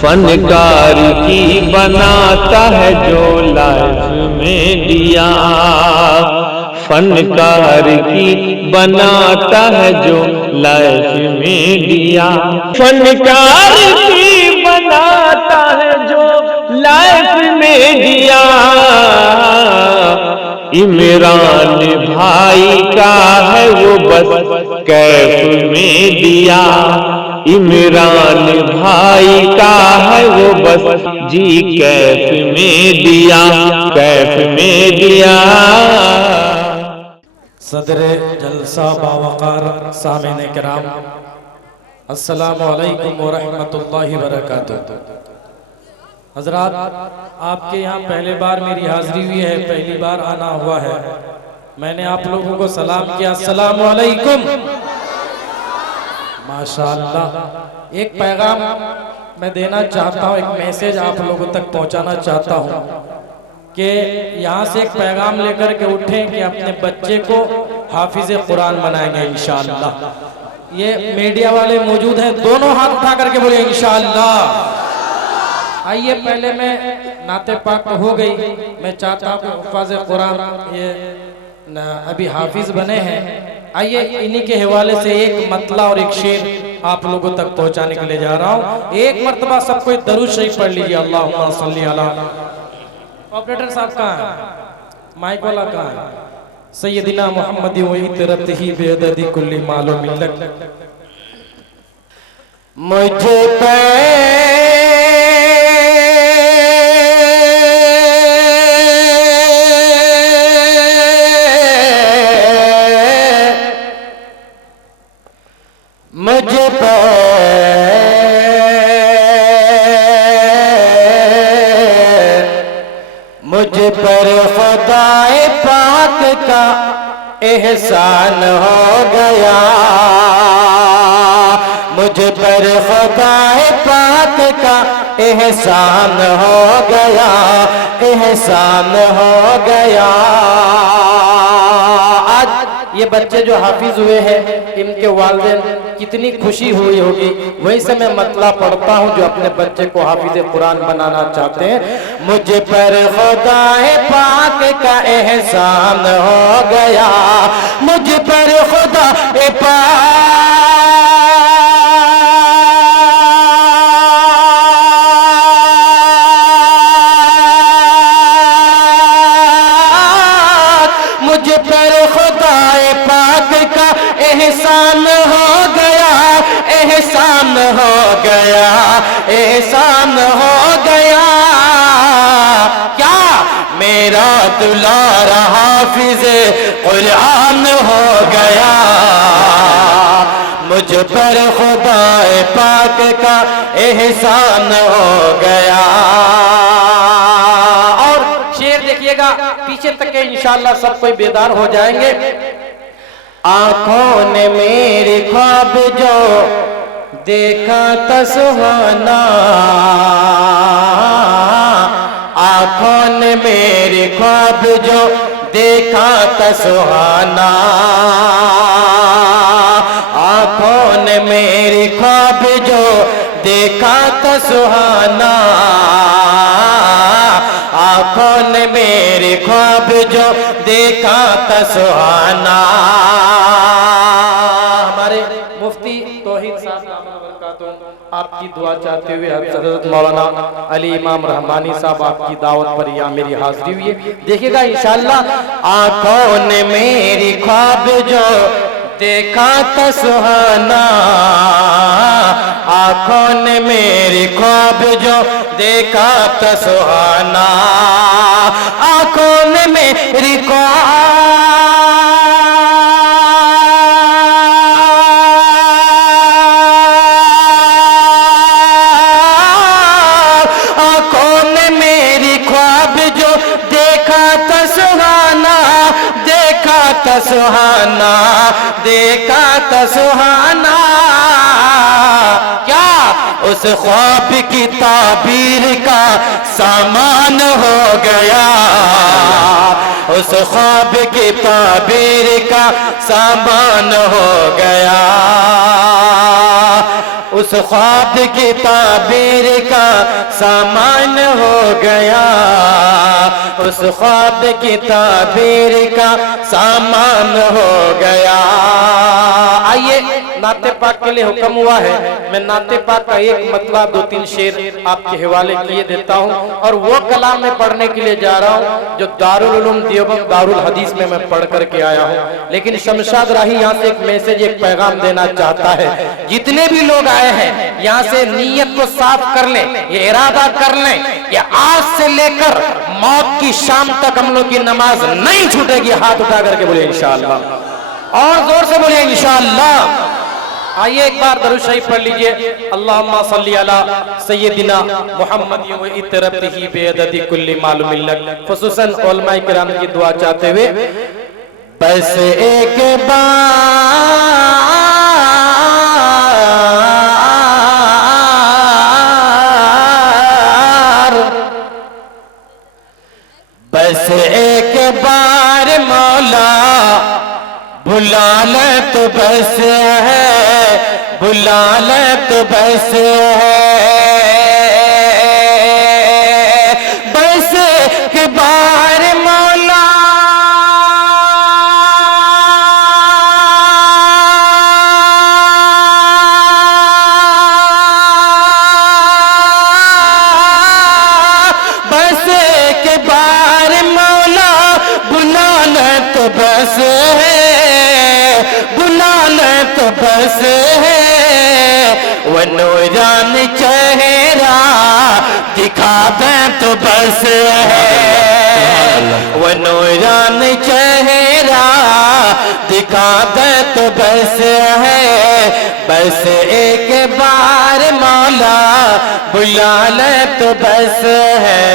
फनकार की बनाता है जो लाइफ में दिया, फनकार की बनाता है जो लाइफ में दिया, फनकार की बनाता है जो लाइफ में दिया। इमरान भाई का है वो बस कैफ में दिया, इमरान भाई का है वो बस जी कैफ में दिया, कैफ में दिया। सदरे जलसा बावकार सामीन किराम, अस्सलामु अलैकुम व रहमतुल्लाहि व बरकातुहू। हजरात, आपके यहाँ पहली बार मेरी हाजिरी हुई है, पहली बार आना हुआ है। मैंने आप लोगों को सलाम किया, अस्सलामु अलैकुम। माशाअल्लाह। एक पैगाम मैं देना चाहता हूँ, एक मैसेज आप लोगों तक पहुँचाना चाहता हूँ कि यहाँ से एक पैगाम लेकर के उठें कि अपने बच्चे को हाफिज कुरान बनाएंगे इंशाअल्लाह। ये मीडिया वाले मौजूद हैं, दोनों हाथ उठा करके बोले इंशाअल्लाह। आइए, पहले मैं नाते पाक हो गई, मैं चाहता हूँ कि हुफ़ाज़ कुरान ये अभी हाफिज बने हैं। आइए, इन्हीं के हवाले से एक मतला और एक शेर आप लोगों तक पहुंचाने के लिए जा रहा हूँ। एक मर्तबा सब कोई दरूद शरीफ पढ़ लीजिए, अल्लाहुम्मा सल्ली अला। ऑपरेटर साहब कहाँ है? माइक वाला कहाँ है? सय्यदिना मुहम्मदी व इतरतिही बेअददी कुल्ली मालूम मिल्लत। मुझे मुझ पर खुदाए पाक का एहसान हो गया, मुझ पर खुदाए पाक का एहसान हो गया, एहसान हो गया। आज ये बच्चे जो हाफिज हुए हैं, इनके वालिदैन कितनी खुशी हुई होगी। वही से मैं मतला पढ़ता हूँ जो अपने बच्चे को हाफिज कुरान बनाना चाहते हैं। मुझ पर खुदाए पाक का एहसान हो गया, मुझ पर खुदाए पाक मुझ पर खुदाए पाक का एहसान हो गया, एहसान हो गया, एहसान हो गया। क्या मेरा दुलारा हाफिज कुरान हो गया, मुझ पर खुदाए पाक का एहसान हो गया। और शेर देखिएगा, पीछे तक के इंशाअल्लाह सब कोई बेदार हो जाएंगे। आंखों ने मेरे ख्वाब जो देखा था सुहाना, आंखों ने मेरे ख्वाब जो देखा था सुहाना, आंखों ने मेरे ख्वाब जो देखा था सुहाना, आंखों ने मेरे ख्वाब जो देखा था सुहाना। हमारे मुफ्ती तौहीद साहब आपकी दुआ चाहते हुए हज़रत मौलाना अली इमाम रहमानी साहब आपकी दावत पर यहाँ मेरी हाजिरी हुई है। देखिएगा इंशाअल्लाह। आंखों ने मेरी ख्वाब जो देखा था सुहाना, आंखों ने मेरी ख्वाब जो देखा था सुहाना, आंखों ने मेरी ख्वाब सुहाना, देखा था सुहाना। क्या उस ख्वाब की ताबीर का सामान हो गया, उस ख्वाब की ताबीर का सामान हो गया। उस ख्वाब की ताबीर का सामान हो गया, उस ख्वाब की ताबीर का सामान हो गया। आइए नाते पाक के लिए हुक्म हुआ है, मैं नाते पाक का एक मतला 2-3 शेर आपके हवाले किए देता हूँ और वो कलाम में पढ़ने के लिए जा रहा हूँ जो दारुल उलूम देवबंद दारुल हदीस में मैं पढ़ करके आया हूँ। लेकिन शमशाद राही यहाँ से एक मैसेज, एक पैगाम देना चाहता है। जितने भी लोग आए हैं यहाँ से नीयत को साफ कर लें, ये इरादा कर लें कि आज से लेकर मौत की शाम तक हम लोग की नमाज नहीं छूटेगी। हाथ उठा करके बोले इंशाअल्लाह, और जोर से बोले इंशाअल्लाह। आइए एक बार दरूद शरीफ पढ़ लीजिए। अल्लाहुम्मा सल्ली अला सय्यदिना मुहम्मद व इतरबतिही बेअददी कुल्ली मालूम लक। खुसूसन उलमाए किराम की दुआ चाहते हुए बस एक बार बस एक बार मौला बुला ले तो बस है, बुला ले तो बस है, बस एक बार मौला बस एक बार मौला बुला ले तो बस है, बुला ले तो बस है, वो नूरान चेहरा दिखा दे तो बस है, वो नूरान चेहरा दिखा दे तो बस है, बस एक बार मौला बुला ले तो बस है।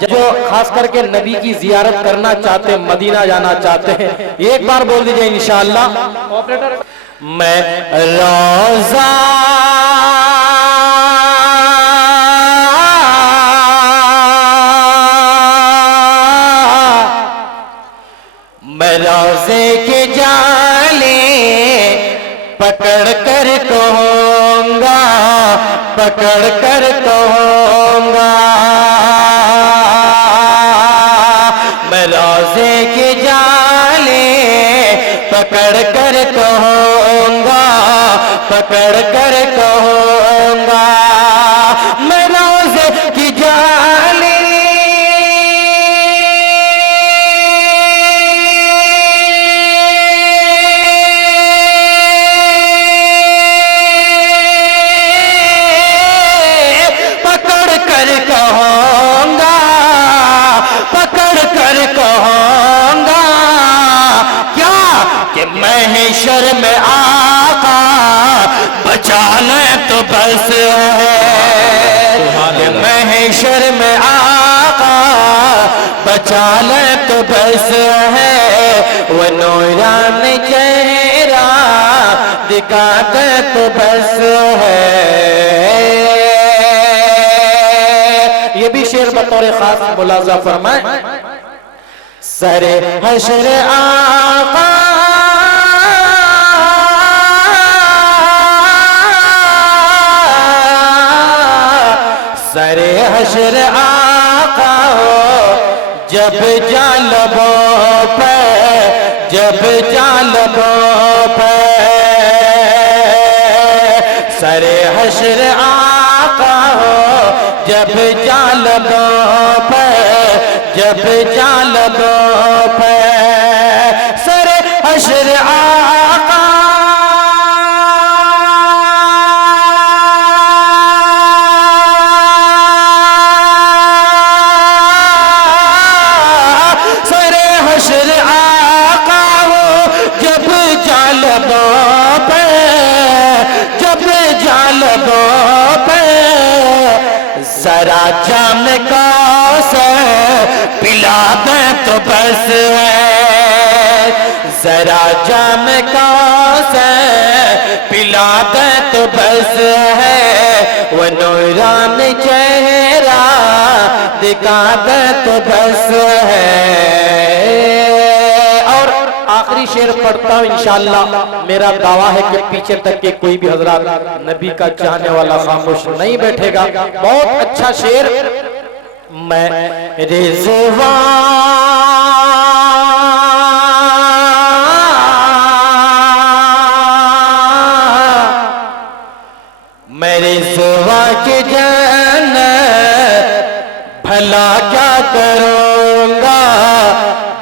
जो खास करके नबी की जियारत करना चाहते हैं, मदीना जाना चाहते हैं, एक बार बोल दीजिए इंशाअल्लाह। ऑपरेटर मैं रोज़ा मैं रोज़े के जाले पकड़ कर कहूँगा, पकड़ कर कहूँगा, मैं रोज़े के जाले पकड़ कर कहूँगा, पकड़ कर कहूँगा, मैं रोज़े की जाले पकड़ कर कहूँगा, पकड़ कर कहूँगा, क्या कि महशर में आका बचा ले तो बस है, कि महशर में आका बचा ले तो बस है, वो नूरान चेहरा दिखा दे तो बस है। ये भी शेर बतौर खास मुलाजा फरमाए। सरे हशर आका सरे हशर आका जब जालबों पे, जब जालबों पे सरे हशर आका जब जालबों पे, जब जालबों पे सरे हशर आका सरे हशर आका जब जालबों पे, जब जालबों पे जरा जाम कौसर पिला दे तो बस है, जरा जाम कौसर पिला दे तो बस है, वो नूरान चेहरा दिखा दे तो बस है। और आखिरी शेर पढ़ता हूँ इंशाअल्लाह। मेरा दावा है कि पीछे तक के कोई भी हजरात नबी का चाहने वाला खामोश नहीं बैठेगा। बहुत अच्छा शेर। मैं रिज़वान के जन्नत भला क्या करूँगा,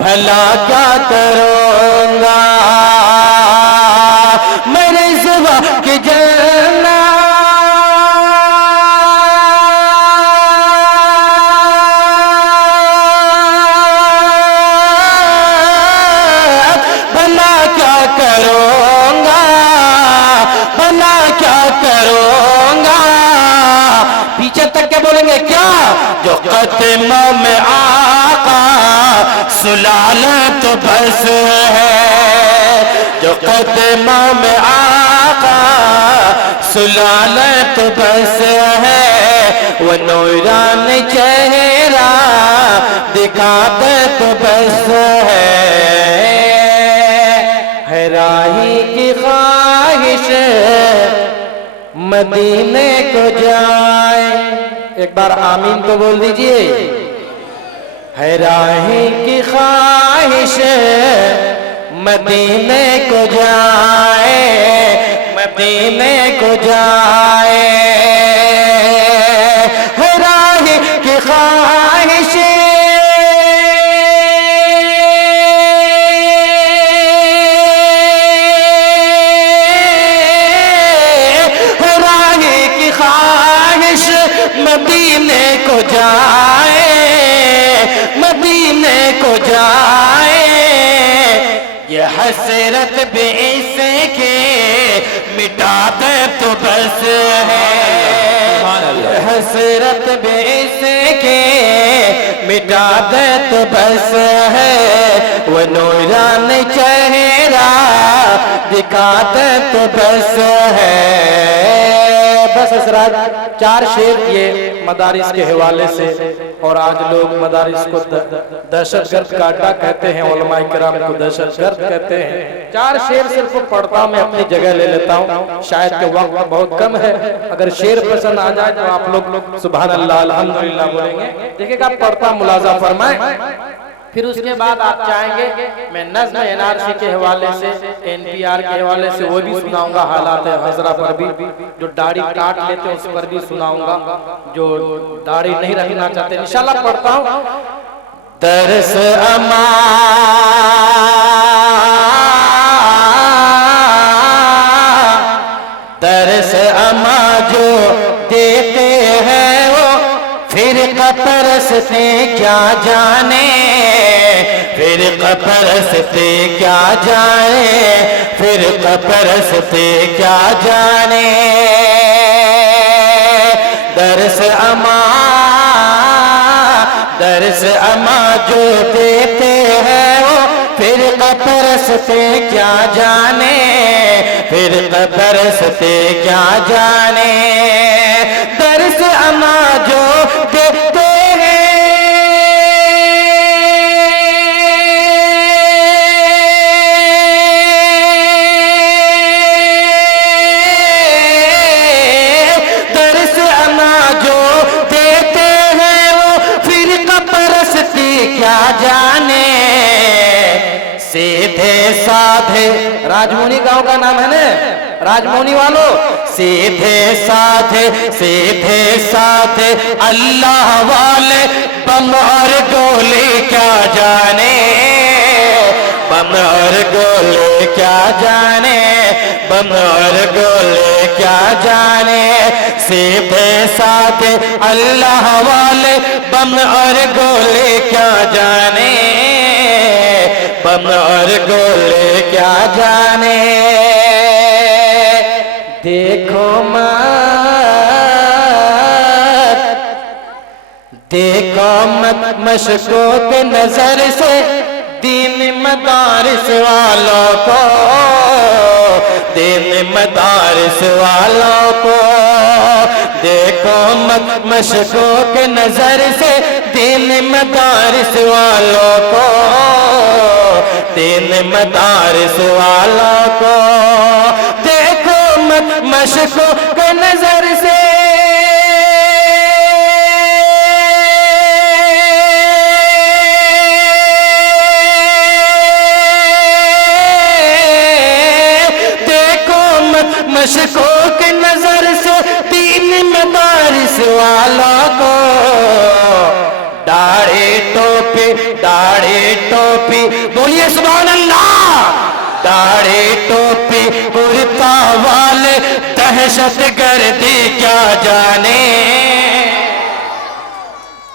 भला क्या करूँगा। मेरे रिज़वा के जन्नत भला क्या करूँगा, भला क्या करूँगा। पीछे तक के बोलेंगे क्या? जो कदमों में आका सुलाला तो बस है, जो कदमों में आका सुलाला तो बस है। वो नूरान चेहरा दिखा दे तो बस है राही की ख्वाहिश मदीने को जाए। एक बार आमीन तो बोल दीजिए। है राही की ख्वाहिश मदीने को जाए, मदीने को जाए। है राही की ख्वाहिश मदीने को जाए, मदीने को जाए। ये हसरत भी इसके मिटा दे तो बस है, ये हसरत भी इसके मिटा दे तो बस है। वो नूरान चेहरा दिखा दे तो बस है। बस असराज 4 शेर ये मदारिस के हवाले से। और आज लोग मदारिस को दहशतगर्द का अड्डा कहते हैं, उलमाए किराम को दहशतगर्द कहते हैं। 4 शेर सिर्फ पढ़ता हूं, मैं अपनी जगह ले लेता हूं, शायद के वक्त बहुत कम है। अगर शेर पसंद आ जाए तो आप लोग सुभान अल्लाह अल्हम्दुलिल्लाह बोलेंगे। देखिएगा पढ़ता मुलाजा फरमाए। फिर उसके बाद आप चाहेंगे मैं नज़्म एनआरसी के हवाले से, एनपीआर के हवाले से वो भी सुनाऊंगा, हालात हजरा पर भी, जो दाढ़ी काट लेते हैं उस पर भी सुनाऊंगा, जो दाढ़ी नहीं रखना चाहते इंशाल्लाह पढ़ता हूँ। दर्स अमा दर्स अमा जो देते हैं वो फिर परसते क्या जाने, फिर परसते क्या जाने, फिर परसते क्या जाने। दर्स अमा जो देते हैं वो फिर परसते क्या जाने, फिर परसते क्या जाने। दर्स अमा जो देते क्या जाने। सीधे साधे राजमोनी गांव का नाम है ना, राजमोनी वालों। सीधे साधे अल्लाह वाले बम और गोली क्या जाने, बम और गोली क्या जाने, बम और गोली क्या जाने। सीधे साधे अल्लाह वाले बम और गोली क्या जाने, बम और गोली क्या जाने। देखो मत मशकों के नजर से, दीन मदारिस वालों को, दीन मदारिस वालों को देखो मत मशकूक नजर से, दीन मदारिस वालों को, दीन मदारिस वालों को देखो मत मशकूक नजर से। मशकों के नजर से तीन मदारिस वालों को, दाढ़ी टोपी बोलिए सुभान अल्लाह, दाढ़ी टोपी कुर्ता वाले दहशत गर्दी क्या जाने।